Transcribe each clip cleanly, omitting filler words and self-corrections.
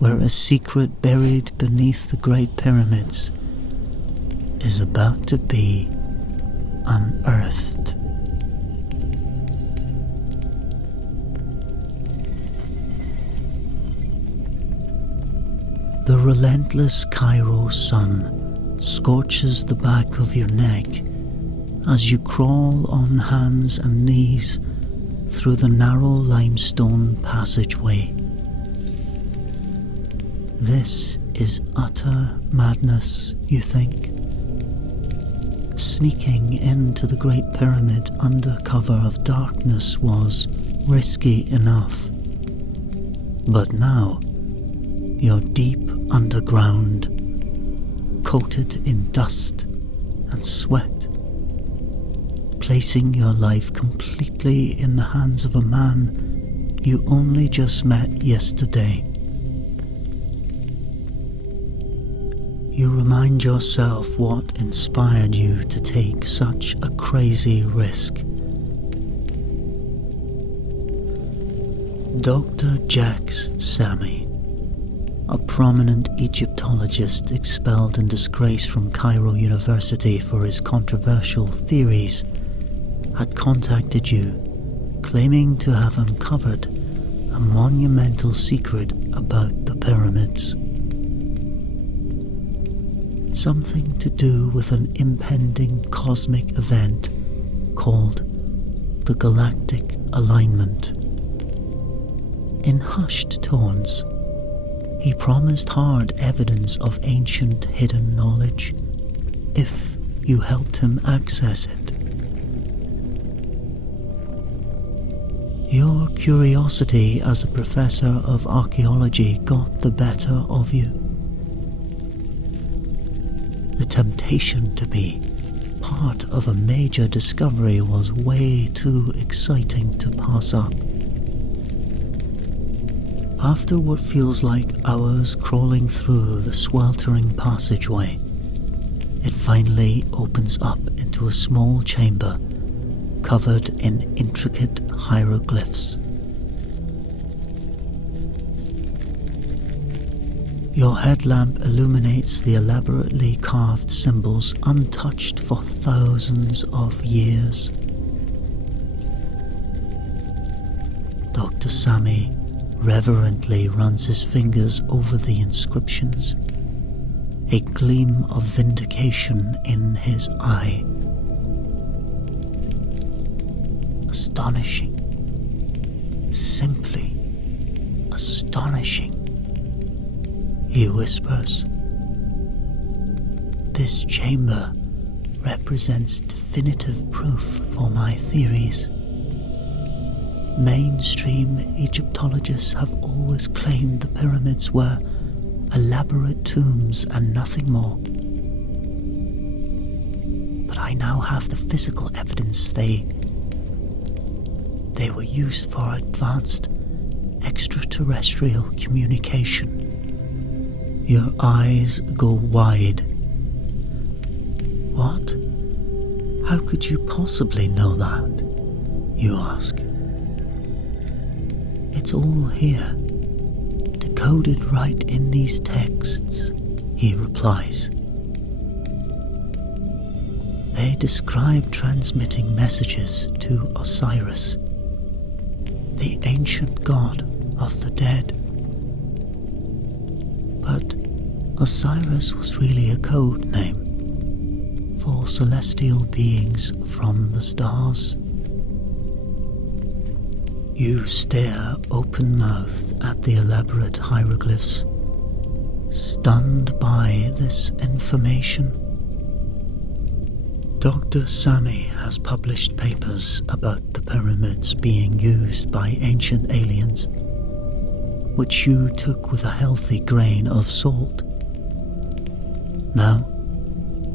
where a secret buried beneath the Great Pyramids is about to be unearthed. The relentless Cairo sun scorches the back of your neck as you crawl on hands and knees through the narrow limestone passageway. This is utter madness, you think. Sneaking into the Great Pyramid under cover of darkness was risky enough. But now, you're deep underground, coated in dust and sweat, placing your life completely in the hands of a man you only just met yesterday. You remind yourself what inspired you to take such a crazy risk. Dr. Jacques Samy, a prominent Egyptologist expelled in disgrace from Cairo University for his controversial theories, had contacted you, claiming to have uncovered a monumental secret about the pyramids. Something to do with an impending cosmic event called the Galactic Alignment. In hushed tones, he promised hard evidence of ancient hidden knowledge if you helped him access it. Your curiosity as a professor of archaeology got the better of you. The temptation to be part of a major discovery was way too exciting to pass up. After what feels like hours crawling through the sweltering passageway, it finally opens up into a small chamber covered in intricate hieroglyphs. Your headlamp illuminates the elaborately carved symbols untouched for thousands of years. Dr. Samy reverently runs his fingers over the inscriptions, a gleam of vindication in his eye. Astonishing. Simply astonishing, he whispers. This chamber represents definitive proof for my theories. Mainstream Egyptologists have always claimed the pyramids were elaborate tombs and nothing more. But I now have the physical evidence they were used for advanced extraterrestrial communication. Your eyes go wide. What? How could you possibly know that? You ask. It's all here, decoded right in these texts, he replies. They describe transmitting messages to Osiris, the ancient god of the dead. But Osiris was really a code name for celestial beings from the stars. You stare open-mouthed at the elaborate hieroglyphs, stunned by this information. Dr. Samy has published papers about the pyramids being used by ancient aliens, which you took with a healthy grain of salt. Now,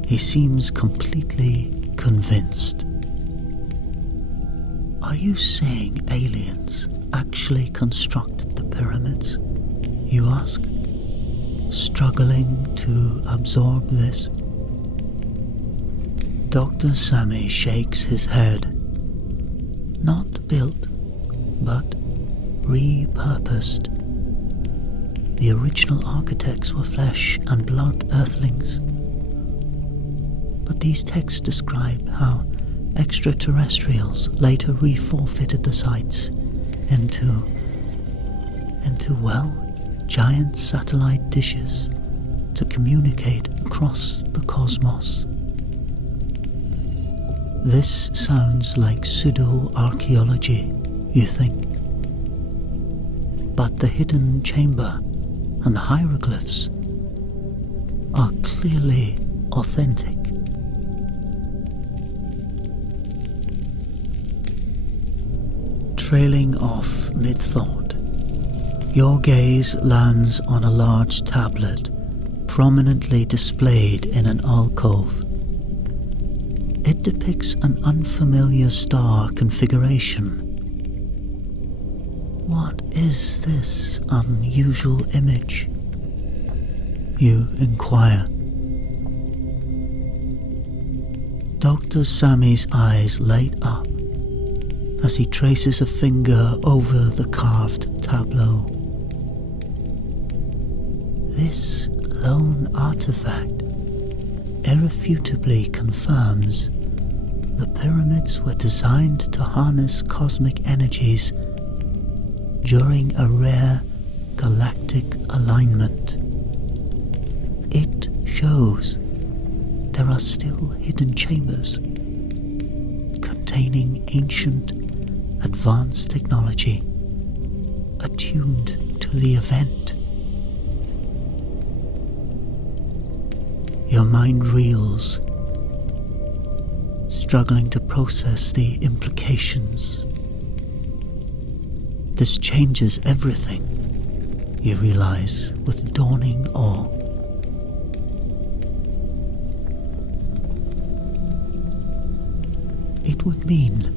he seems completely convinced. Are you saying aliens actually constructed the pyramids? You ask, struggling to absorb this. Dr. Samy shakes his head. Not built, but repurposed. the original architects were flesh and blood earthlings. But these texts describe how extraterrestrials later reforfitted the sites into, giant satellite dishes to communicate across the cosmos. This sounds like pseudo-archaeology, you think. But the hidden chamber and the hieroglyphs are clearly authentic. Trailing off mid-thought, your gaze lands on a large tablet prominently displayed in an alcove. It depicts an unfamiliar star configuration. What is this unusual image? You inquire. Dr. Sammy's eyes light up as he traces a finger over the carved tableau. This lone artifact irrefutably confirms the pyramids were designed to harness cosmic energies during a rare galactic alignment. It shows there are still hidden chambers containing ancient, advanced technology attuned to the event. Your mind reels, struggling to process the implications. This changes everything, you realize with dawning awe. It would mean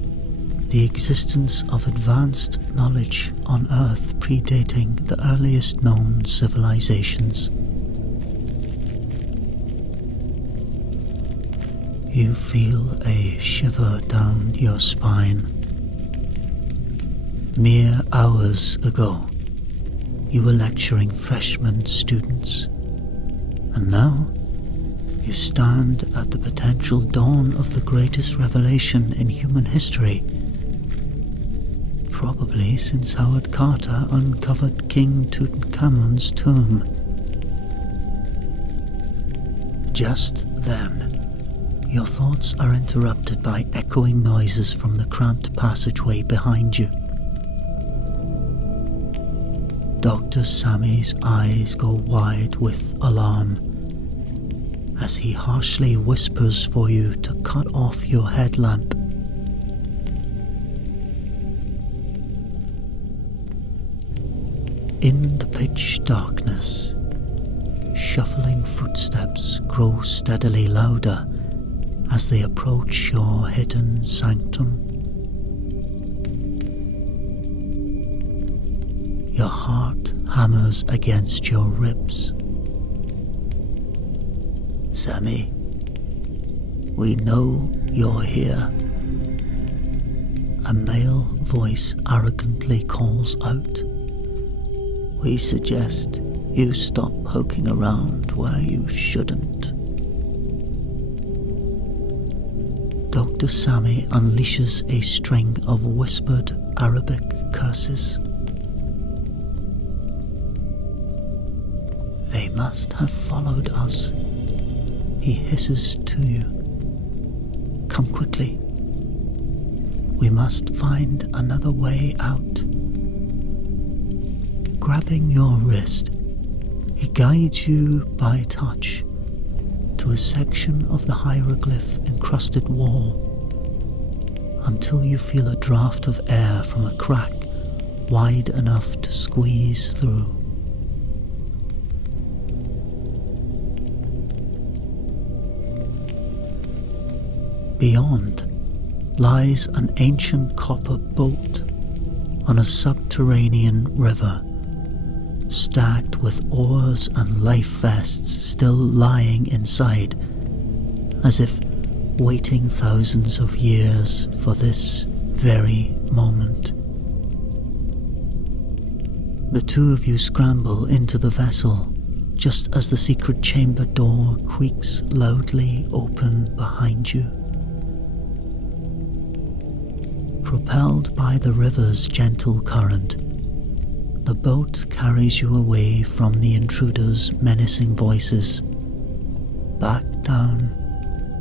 the existence of advanced knowledge on Earth predating the earliest known civilizations. You feel a shiver down your spine. Mere hours ago, you were lecturing freshman students, and now you stand at the potential dawn of the greatest revelation in human history, probably since Howard Carter uncovered King Tutankhamun's tomb. Just then, your thoughts are interrupted by echoing noises from the cramped passageway behind you. Dr. Sammy's eyes go wide with alarm as he harshly whispers for you to cut off your headlamp. In the pitch darkness, shuffling footsteps grow steadily louder as they approach your hidden sanctum. Your heart hammers against your ribs. Sammy, we know you're here. A male voice arrogantly calls out. We suggest you stop poking around where you shouldn't. Dr. Sammy unleashes a string of whispered Arabic curses. They must have followed us, he hisses to you. Come quickly. We must find another way out. Grabbing your wrist, he guides you by touch to a section of the hieroglyph-encrusted wall until you feel a draft of air from a crack wide enough to squeeze through. Beyond lies an ancient copper boat on a subterranean river, stacked with oars and life vests still lying inside, as if waiting thousands of years for this very moment. The two of you scramble into the vessel just as the secret chamber door creaks loudly open behind you. Propelled by the river's gentle current, the boat carries you away from the intruder's menacing voices, back down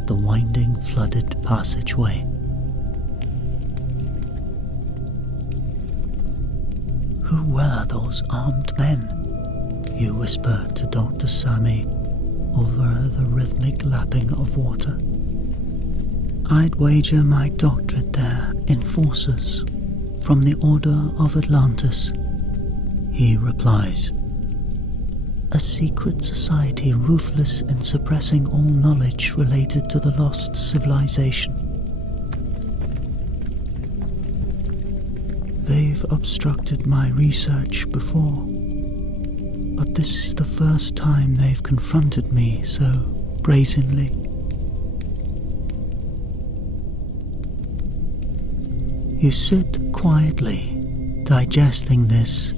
the winding flooded passageway. Who were those armed men? You whisper to Dr. Sammy over the rhythmic lapping of water. I'd wager my doctorate they're enforcers from the Order of Atlantis, he replies. A secret society ruthless in suppressing all knowledge related to the lost civilization. They've obstructed my research before, but this is the first time they've confronted me so brazenly. You sit quietly, digesting this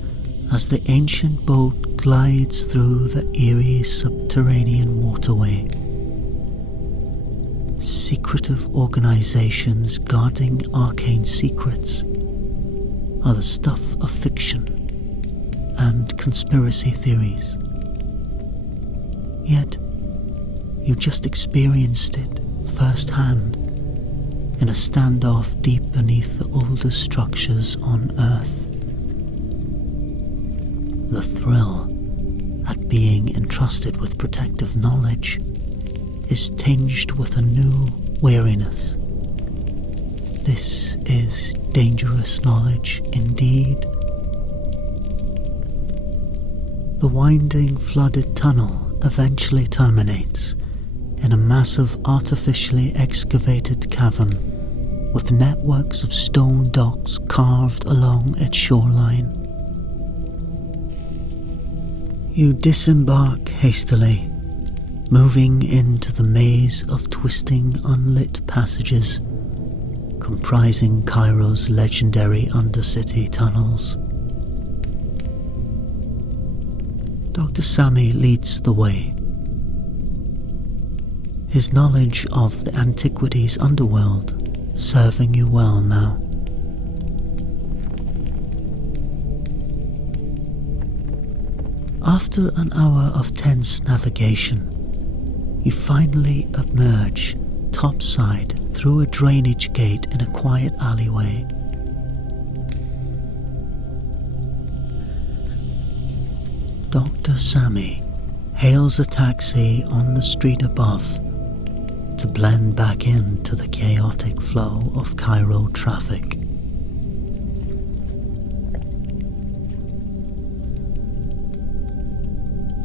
as the ancient boat glides through the eerie subterranean waterway. Secretive organizations guarding arcane secrets are the stuff of fiction and conspiracy theories. Yet, you just experienced it firsthand in a standoff deep beneath the oldest structures on Earth. The thrill at being entrusted with protective knowledge is tinged with a new weariness. This is dangerous knowledge indeed. The winding, flooded tunnel eventually terminates in a massive artificially excavated cavern with networks of stone docks carved along its shoreline. You disembark hastily, moving into the maze of twisting, unlit passages comprising Cairo's legendary undercity tunnels. Dr. Sammy leads the way. His knowledge of the antiquities underworld serving you well now. After an hour of tense navigation, you finally emerge topside through a drainage gate in a quiet alleyway. Dr. Sammy hails a taxi on the street above to blend back into the chaotic flow of Cairo traffic.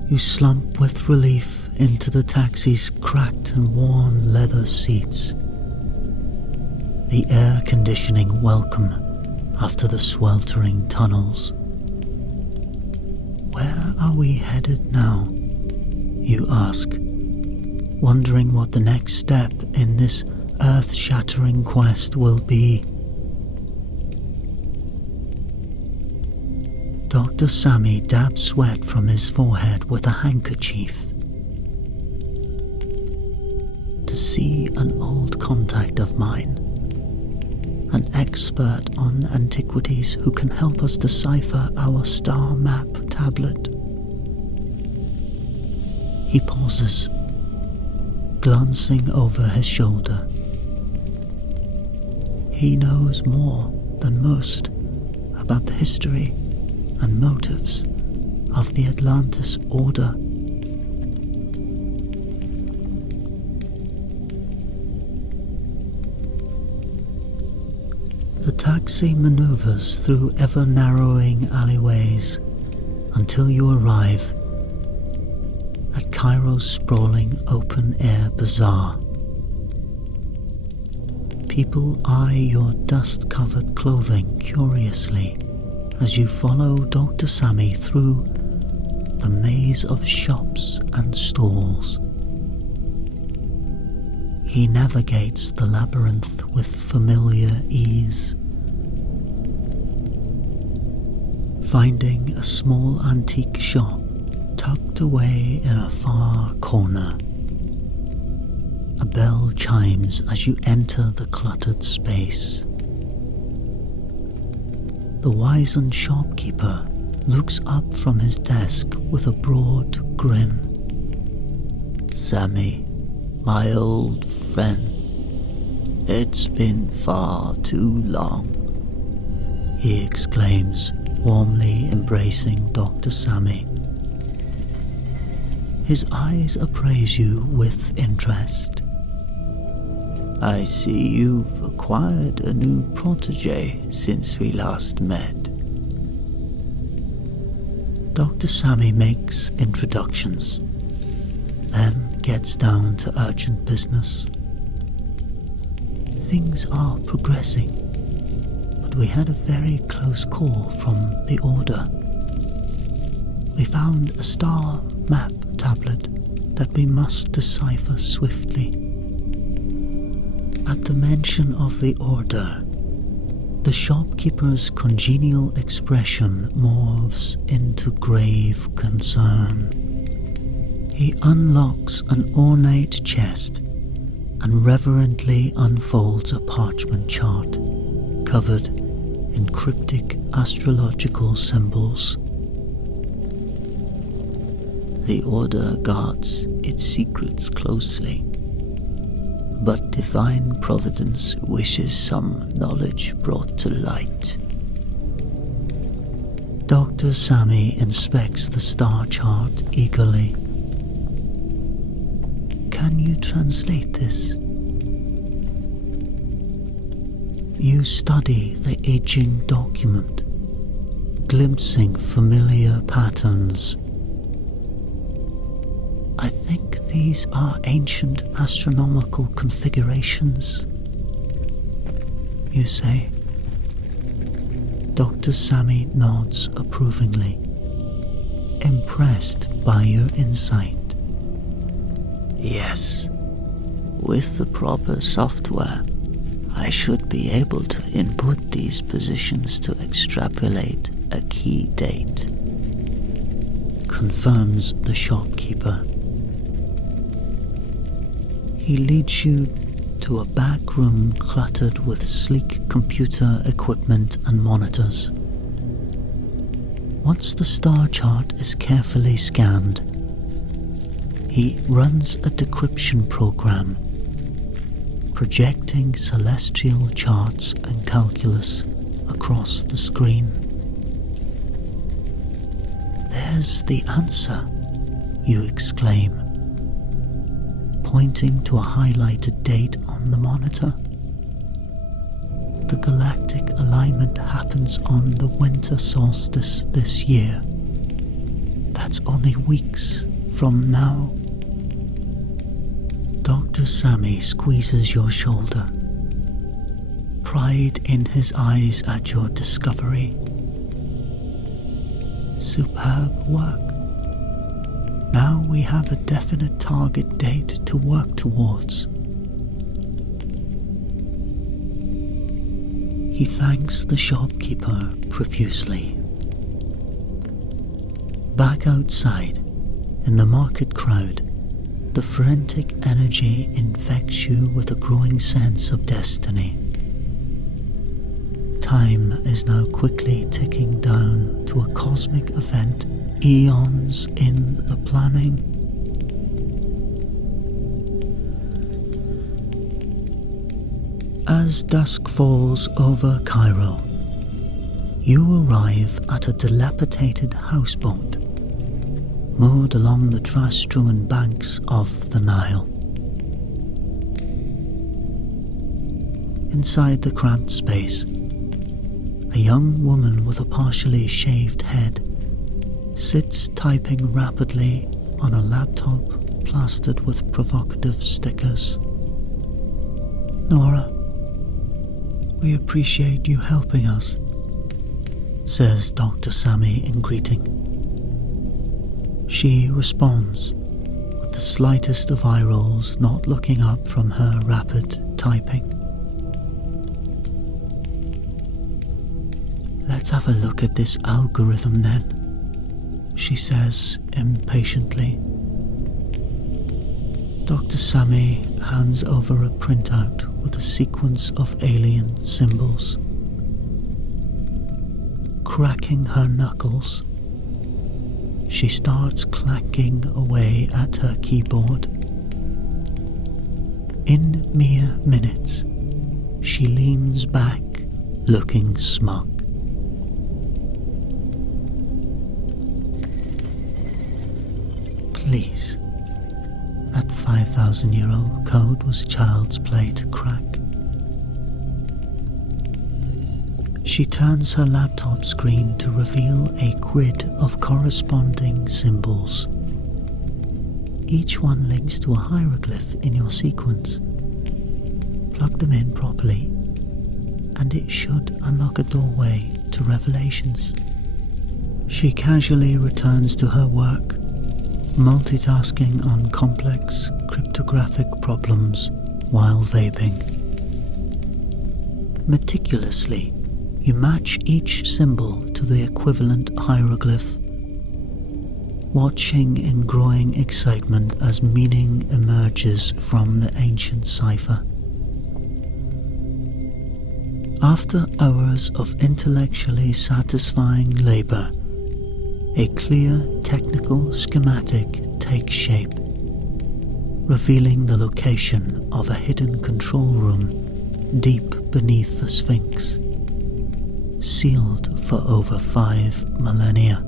You slump with relief into the taxi's cracked and worn leather seats, the air conditioning welcome after the sweltering tunnels. Where are we headed now? You ask, wondering what the next step in this earth-shattering quest will be. Dr. Sammy dabs sweat from his forehead with a handkerchief. To see an old contact of mine, an expert on antiquities who can help us decipher our star map tablet. He pauses, glancing over his shoulder. He knows more than most about the history and motives of the Atlantis Order. The taxi maneuvers through ever-narrowing alleyways until you arrive at Cairo's sprawling open-air bazaar. People eye your dust-covered clothing curiously as you follow Dr. Sammy through the maze of shops and stalls. He navigates the labyrinth with familiar ease. finding a small antique shop tucked away in a far corner. A bell chimes as you enter the cluttered space. The wizened shopkeeper looks up from his desk with a broad grin. "Sammy, my old friend, it's been far too long," he exclaims, warmly embracing Dr. Sammy. His eyes appraise you with interest. "I see you've acquired a new protege since we last met." Dr. Sammy makes introductions, then gets down to urgent business. Things are progressing, but we had a very close call from the Order. We found a star map tablet that we must decipher swiftly. At the mention of the Order, the shopkeeper's congenial expression morphs into grave concern. He unlocks an ornate chest and reverently unfolds a parchment chart covered in cryptic astrological symbols. "The Order guards its secrets closely, but divine providence wishes some knowledge brought to light." Dr. Sammy inspects the star chart eagerly. "Can you translate this?" You study the aging document, glimpsing familiar patterns. "I think these are ancient astronomical configurations," you say. Dr. Sammy nods approvingly, impressed by your insight. "Yes, with the proper software, I should be able to input these positions to extrapolate a key date," confirms the shopkeeper. He leads you to a back room cluttered with sleek computer equipment and monitors. Once the star chart is carefully scanned, he runs a decryption program, projecting celestial charts and calculus across the screen. "There's the answer," you exclaim, pointing to a highlighted date on the monitor. The galactic alignment happens on the winter solstice this year. That's only weeks from now. Dr. Sammy squeezes your shoulder, pride in his eyes at your discovery. "Superb work. Now we have a definite target date to work towards." He thanks the shopkeeper profusely. Back outside, in the market crowd, the frantic energy infects you with a growing sense of destiny. Time is now quickly ticking down to a cosmic event, eons in the planning. As dusk falls over Cairo, you arrive at a dilapidated houseboat moored along the trash-strewn banks of the Nile. Inside the cramped space, a young woman with a partially shaved head sits typing rapidly on a laptop plastered with provocative stickers. "Nora, we appreciate you helping us," says Dr. Sammy in greeting. She responds with the slightest of eye rolls, not looking up from her rapid typing. Let's have a look at this algorithm then, she says impatiently. Dr. Sammy hands over a printout with a sequence of alien symbols. Cracking her knuckles, she starts clacking away at her keyboard. In mere minutes, she leans back, looking smug. Please, that 5,000-year-old code was child's play to crack. She turns her laptop screen to reveal a grid of corresponding symbols. Each one links to a hieroglyph in your sequence. Plug them in properly, and it should unlock a doorway to revelations. She casually returns to her work, multitasking on complex cryptographic problems while vaping. Meticulously, you match each symbol to the equivalent hieroglyph, watching in growing excitement as meaning emerges from the ancient cipher. After hours of intellectually satisfying labor, a clear technical schematic takes shape, revealing the location of a hidden control room deep beneath the Sphinx, sealed for over 5 millennia.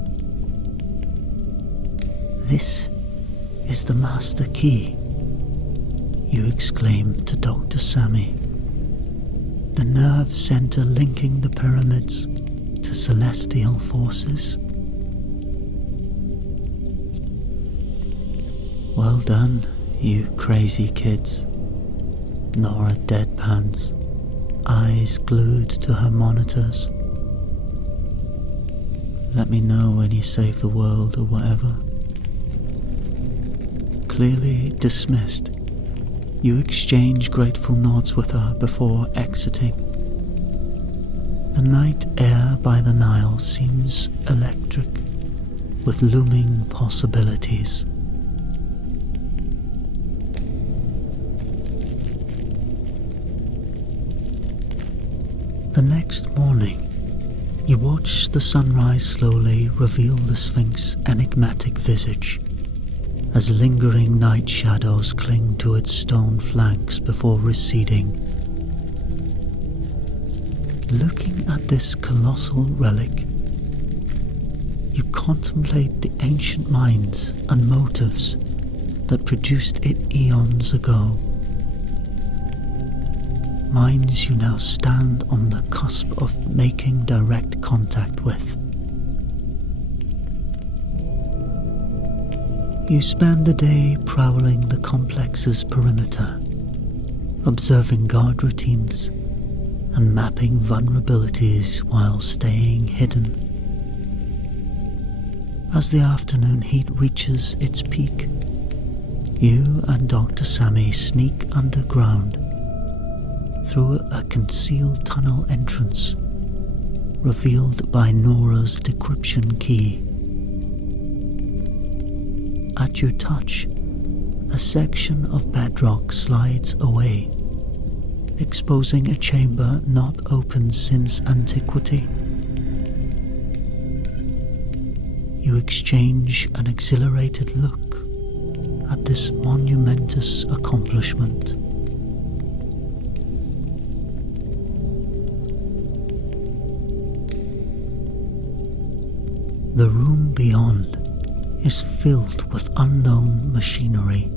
This is the master key, you exclaim to Dr. Sammy. The nerve center linking the pyramids to celestial forces. Well done, you crazy kids. Nora deadpans, eyes glued to her monitors. Let me know when you save the world or whatever. Clearly dismissed, you exchange grateful nods with her before exiting. The night air by the Nile seems electric, with looming possibilities. The next morning, you watch the sunrise slowly reveal the Sphinx's enigmatic visage, as lingering night shadows cling to its stone flanks before receding. Looking at this colossal relic, you contemplate the ancient minds and motives that produced it eons ago. Minds you now stand on the cusp of making direct contact with. You spend the day prowling the complex's perimeter, observing guard routines and mapping vulnerabilities while staying hidden. As the afternoon heat reaches its peak, you and Dr. Sammy sneak underground through a concealed tunnel entrance revealed by Nora's decryption key. At your touch, a section of bedrock slides away, exposing a chamber not opened since antiquity. You exchange an exhilarated look at this monumentous accomplishment. The room beyond is filled with unknown machinery,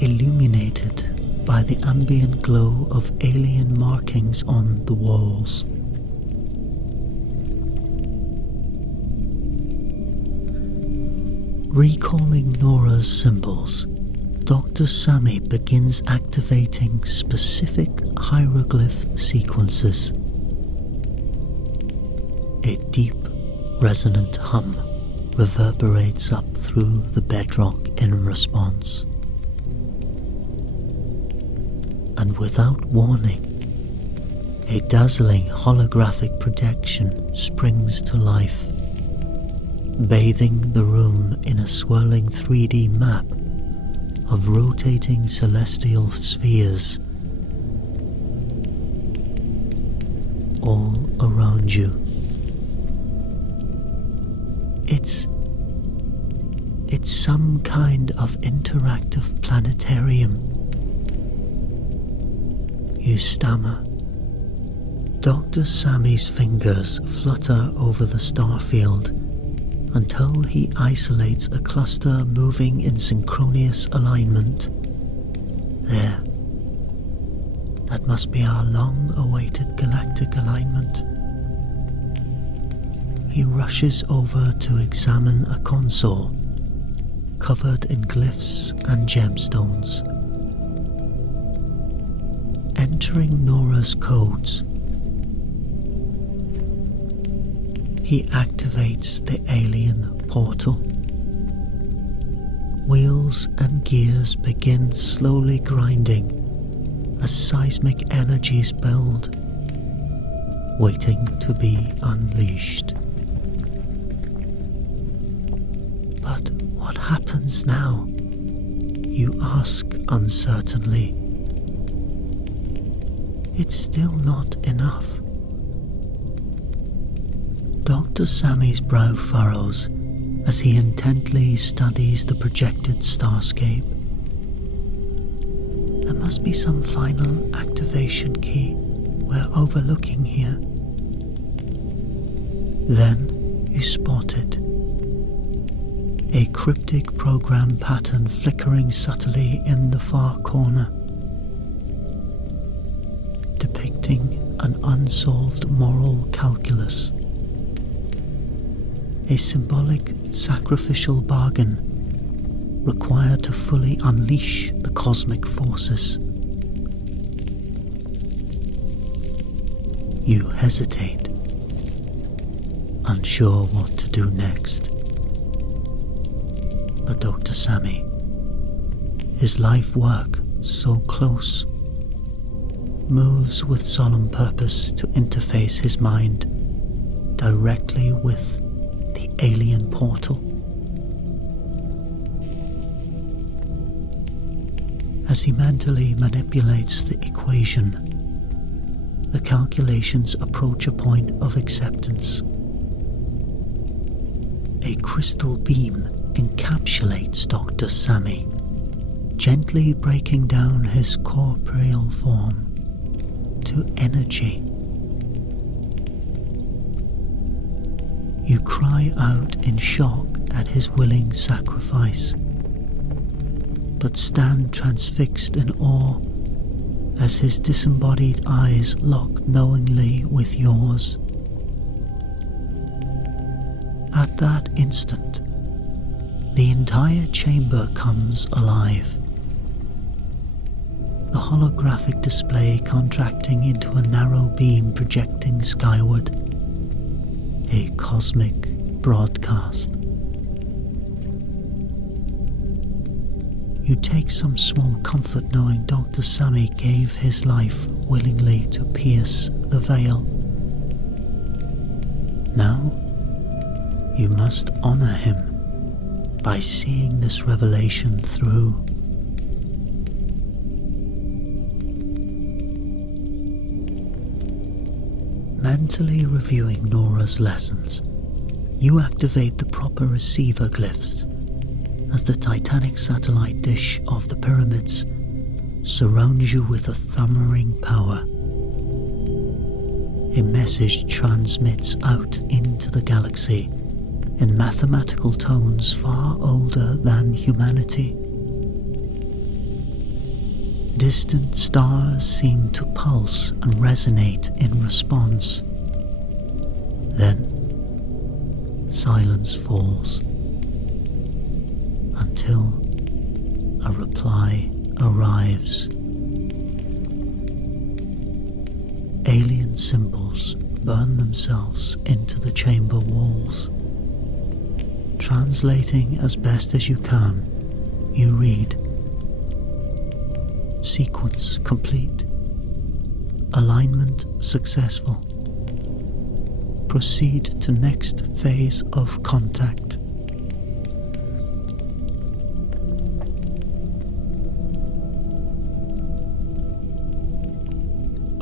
illuminated by the ambient glow of alien markings on the walls. Recalling Nora's symbols, Dr. Sammy begins activating specific hieroglyph sequences. A deep, resonant hum reverberates up through the bedrock in response. And without warning, A dazzling holographic projection springs to life, bathing the room in a swirling 3D map of rotating celestial spheres all around you. It's some kind of interactive planetarium. You stammer. Dr. Sammy's fingers flutter over the starfield until he isolates a cluster moving in synchronous alignment. There. That must be our long-awaited galactic alignment. He rushes over to examine a console covered in glyphs and gemstones. Entering Nora's codes, he activates the alien portal. Wheels and gears begin slowly grinding as seismic energies build, waiting to be unleashed. But what happens now? You ask uncertainly. It's still not enough. Dr. Sammy's brow furrows as he intently studies the projected starscape. There must be some final activation key we're overlooking here. Then you spot it. A cryptic program pattern flickering subtly in the far corner, depicting an unsolved moral calculus. A symbolic sacrificial bargain required to fully unleash the cosmic forces. You hesitate, unsure what to do next. But Dr. Sammy, his life work so close, moves with solemn purpose to interface his mind directly with the alien portal. As he mentally manipulates the equation, the calculations approach a point of acceptance. A crystal beam encapsulates Dr. Sammy, gently breaking down his corporeal form to energy. You cry out in shock at his willing sacrifice, but stand transfixed in awe as his disembodied eyes lock knowingly with yours. At that instant, the entire chamber comes alive. The holographic display contracting into a narrow beam projecting skyward. A cosmic broadcast. You take some small comfort knowing Dr. Sammy gave his life willingly to pierce the veil. Now, you must honor him by seeing this revelation through. Mentally reviewing Nora's lessons, you activate the proper receiver glyphs as the titanic satellite dish of the pyramids surrounds you with a thundering power. A message transmits out into the galaxy in mathematical tones far older than humanity. Distant stars seem to pulse and resonate in response. Then, silence falls until a reply arrives. Alien symbols burn themselves into the chamber walls. Translating as best as you can, you read, "Sequence complete. Alignment successful. Proceed to next phase of contact.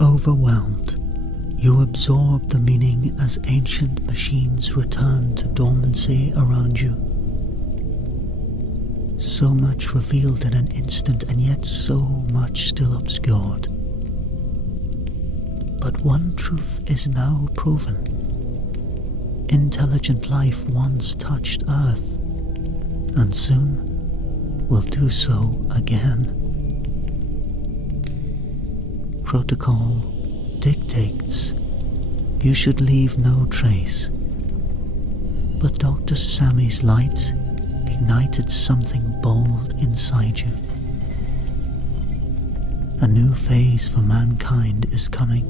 Overwhelmed, you absorb the meaning as ancient machines return to dormancy around you. So much revealed in an instant, and yet so much still obscured. But one truth is now proven. Intelligent life once touched Earth, and soon will do so again. Protocol dictates you should leave no trace, but Dr. Sammy's light ignited something bold inside you. A new phase for mankind is coming,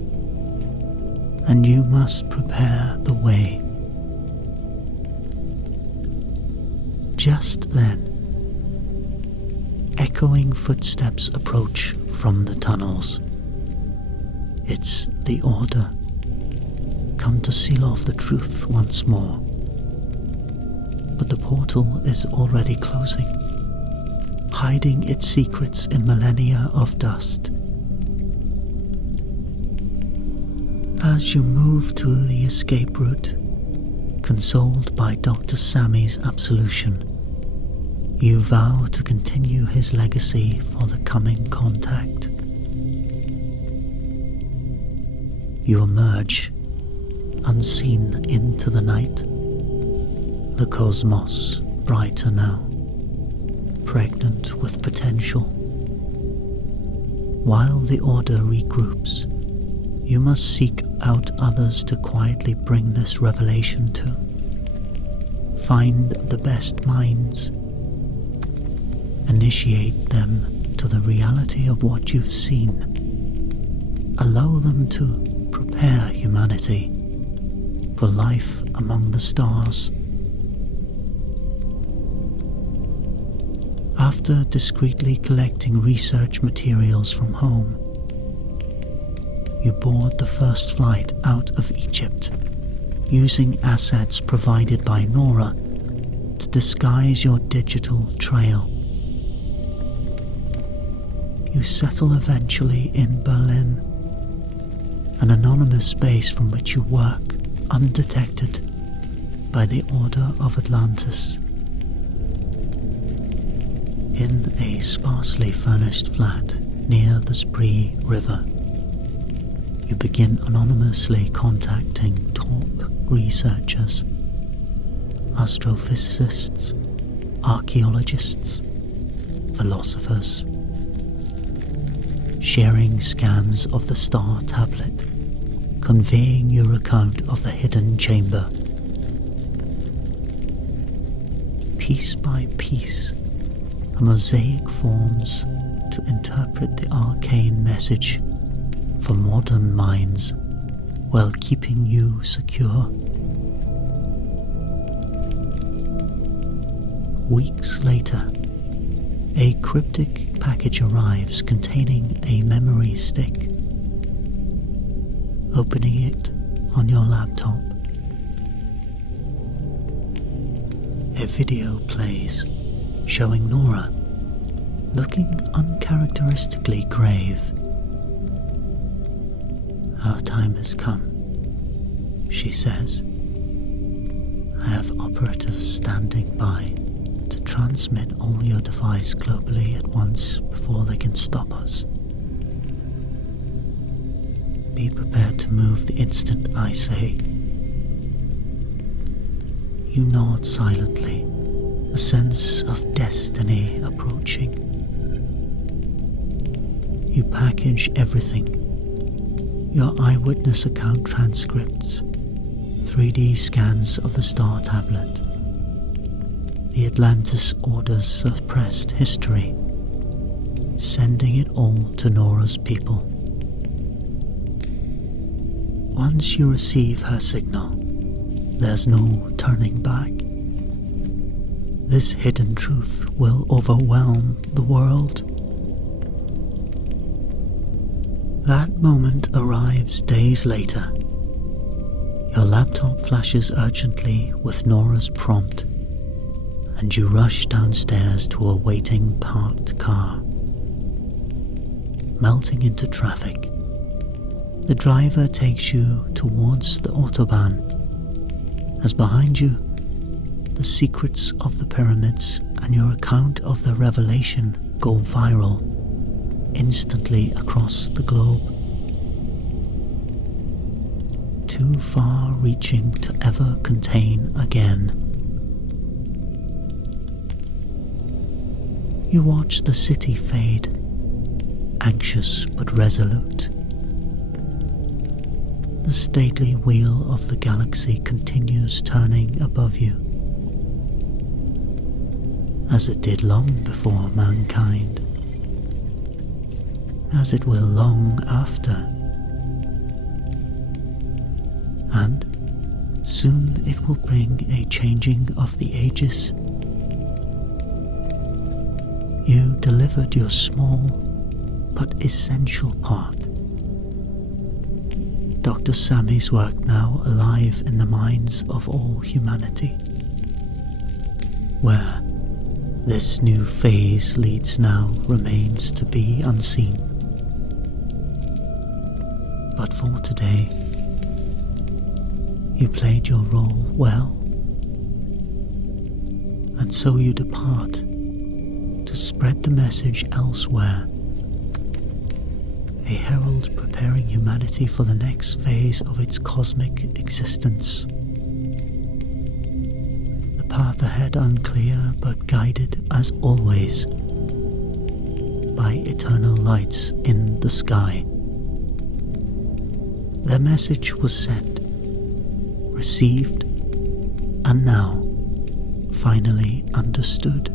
and you must prepare the way. Just then, echoing footsteps approach from the tunnels. It's the Order, come to seal off the truth once more. But the portal is already closing, hiding its secrets in millennia of dust. As you move to the escape route, consoled by Dr. Sammy's absolution, you vow to continue his legacy for the coming contact. You emerge, unseen, into the night, the cosmos brighter now, pregnant with potential. While the Order regroups, you must seek out others to quietly bring this revelation to. Find the best minds, initiate them to the reality of what you've seen. Allow them to prepare humanity for life among the stars. After discreetly collecting research materials from home, you board the first flight out of Egypt, using assets provided by Nora to disguise your digital trail. You settle eventually in Berlin, an anonymous base from which you work undetected by the Order of Atlantis. In a sparsely furnished flat near the Spree River, you begin anonymously contacting top researchers, astrophysicists, archaeologists, philosophers, sharing scans of the star tablet, conveying your account of the hidden chamber. Piece by piece, a mosaic forms to interpret the arcane message for modern minds while keeping you secure. Weeks later, a cryptic package arrives containing a memory stick. Opening it on your laptop, a video plays showing Nora looking uncharacteristically grave. Our time has come, she says. I have operatives standing by to transmit all your device globally at once before they can stop us. Be prepared to move the instant I say. You nod silently, a sense of destiny approaching. You package everything. Your eyewitness account transcripts, 3D scans of the star tablet, the Atlantis Order's suppressed history, sending it all to Nora's people. Once you receive her signal, there's no turning back. This hidden truth will overwhelm the world. That moment arrives days later. Your laptop flashes urgently with Nora's prompt, and you rush downstairs to a waiting parked car. Melting into traffic, the driver takes you towards the Autobahn, as behind you, the secrets of the pyramids and your account of the revelation go viral, instantly across the globe. Too far-reaching to ever contain again. You watch the city fade, anxious but resolute. The stately wheel of the galaxy continues turning above you, as it did long before mankind, as it will long after, and soon it will bring a changing of the ages. You delivered your small but essential part. Dr. Sammy's work now alive in the minds of all humanity. Where this new phase leads now remains to be unseen. But for today, you played your role well, and so you depart to spread the message elsewhere. A herald preparing humanity for the next phase of its cosmic existence. The path ahead unclear, but guided as always by eternal lights in the sky. Their message was sent, received, and now finally understood.